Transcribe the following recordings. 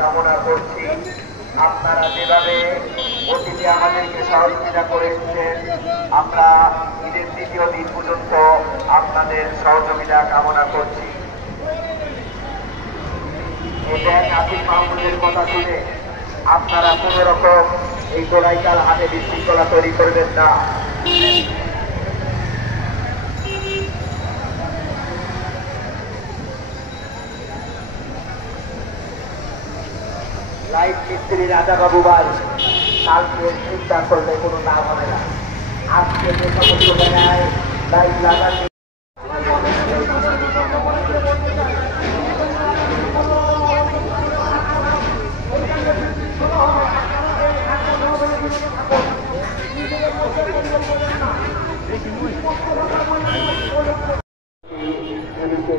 কামনা করছি আপনারা যেভাবে অতীতে আমাদেরকে সহযোগিতা করেছেন, আমরা ঈদের দ্বিতীয় দিন পর্যন্ত আপনাদের সহযোগিতা কামনা করছি। আসিফ মাহমুদের কথা শুনে আপনারা কোন রকম এই গোড়াইকাল হাতে বিশৃঙ্খলা তৈরি করবেন না। লাইট মিস্ত্রি রাজা বাবু ভাই, কালকে চিন্তা করলে কোনো লাভ হবে না। আজকে যে সমস্ত জায়গায় লাইট লাগানো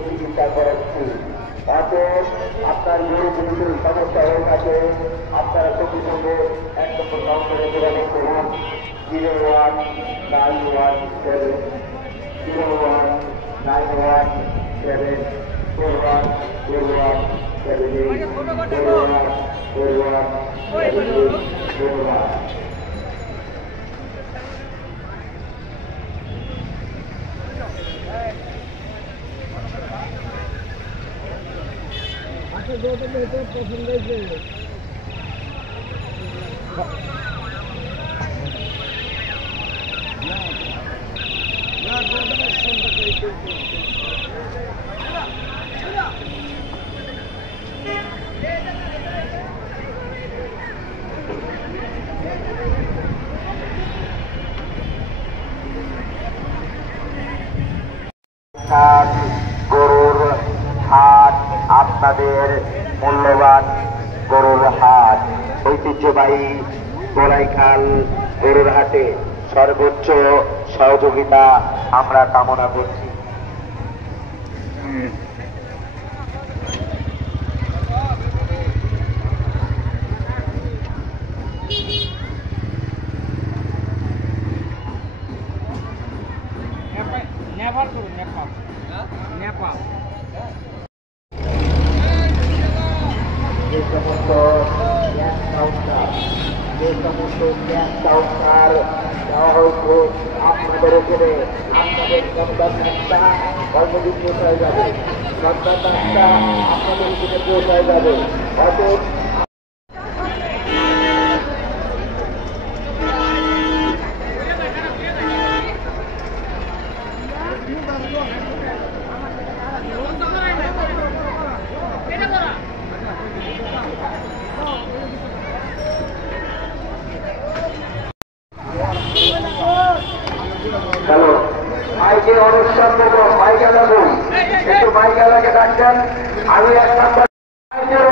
চিকিৎসা করাচ্ছি। আপনার গরু জিনিসের সমস্যা হয়ে থাকে, আপনারা সঙ্গে সঙ্গে 1 নম্বর কাউন্টারে যোগাযোগ করুন 019117 0191741417 পছন্দ হয়েছে। গরুর হাট, আপনাদের মূল্যবান গরুর হাট, ঐতিহ্যবাহী গোড়াইখাল গরুর হাটে সর্বোচ্চ সহযোগিতা আমরা কামনা করছি। যে সমস্ত দেওয়া হয়েছে আপনাদের উপরে, আপনাদের সন্তান একটা কর্মদিন পৌঁছায় যাবে, সন্তান একটা আপনাদের উপরে পৌঁছায় যাবে। অতএব হ্যালো, মাইকে অনুষ্ঠান দেবো, মাইকে দেবো, একটু মাইকেলাকে ডাকছেন। আমি 1 নম্বর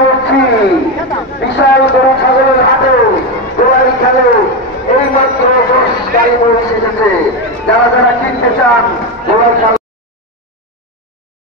বলছি, বিশাল গরু ছাগলের হাটে গোড়াই খেলে এই মাত্র 10 গাড়ি মহিষ এসেছে। যারা যারা কিনতে চান গোড়াই